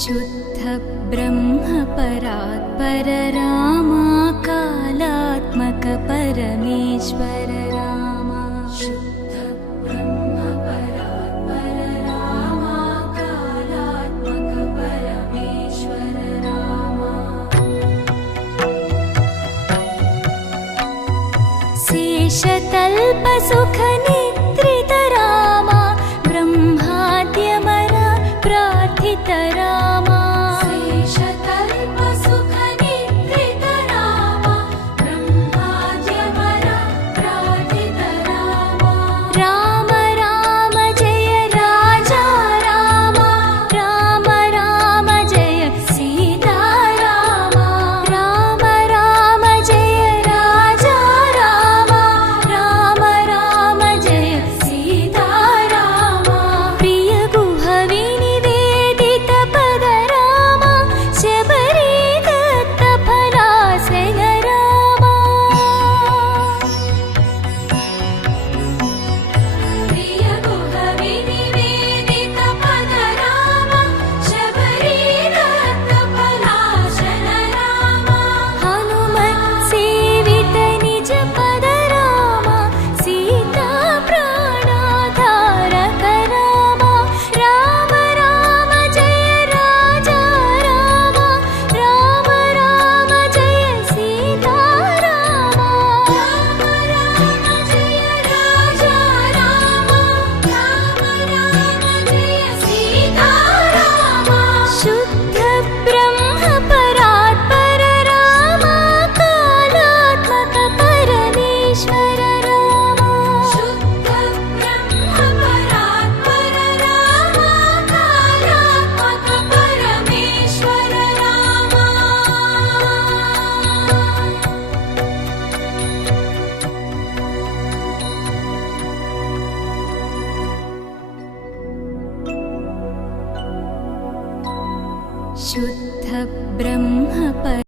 शुद्ध ब्रह्म परात्पर रामा कालात्मक परमेश्वर रामा। शुद्ध ब्रह्म परात्पर रामा कालात्मक परमेश्वर रामा। शेषतल्प सुख निद्रित रामा ब्रह्माद्यमर प्रार्थित रामा। शेषतल्प सुख निद्रित रामा ब्रह्माद्यमर प्रार्थित रामा। राम राम जय राजा रामा। राम राम जय सीता रामा। राम राम जय राजा रामा। राम राम जय सीता रामा। प्रिय गुह विनिवेदित पद रामा शबरी दत्त फलासन रामा। प्रिय गुह विनिवेदित पद रामा शबरी दत्त फलासन रामा। हनुमत् सेवित निज पद रामा सीता प्राणाधारक रामा। राम राम जय राजा रामा। राम राम जय सीता रामा। राम राम जय राजा रामा। राम राम जय सीता रामा। शुद्ध ब्रह्म परात्पर रामा कालात्मक परमेश्वर रामा। शुद्ध ब्रह्म परात्पर रामा कालात्मक परमेश्वर रामा। शुद्ध ब्रह्म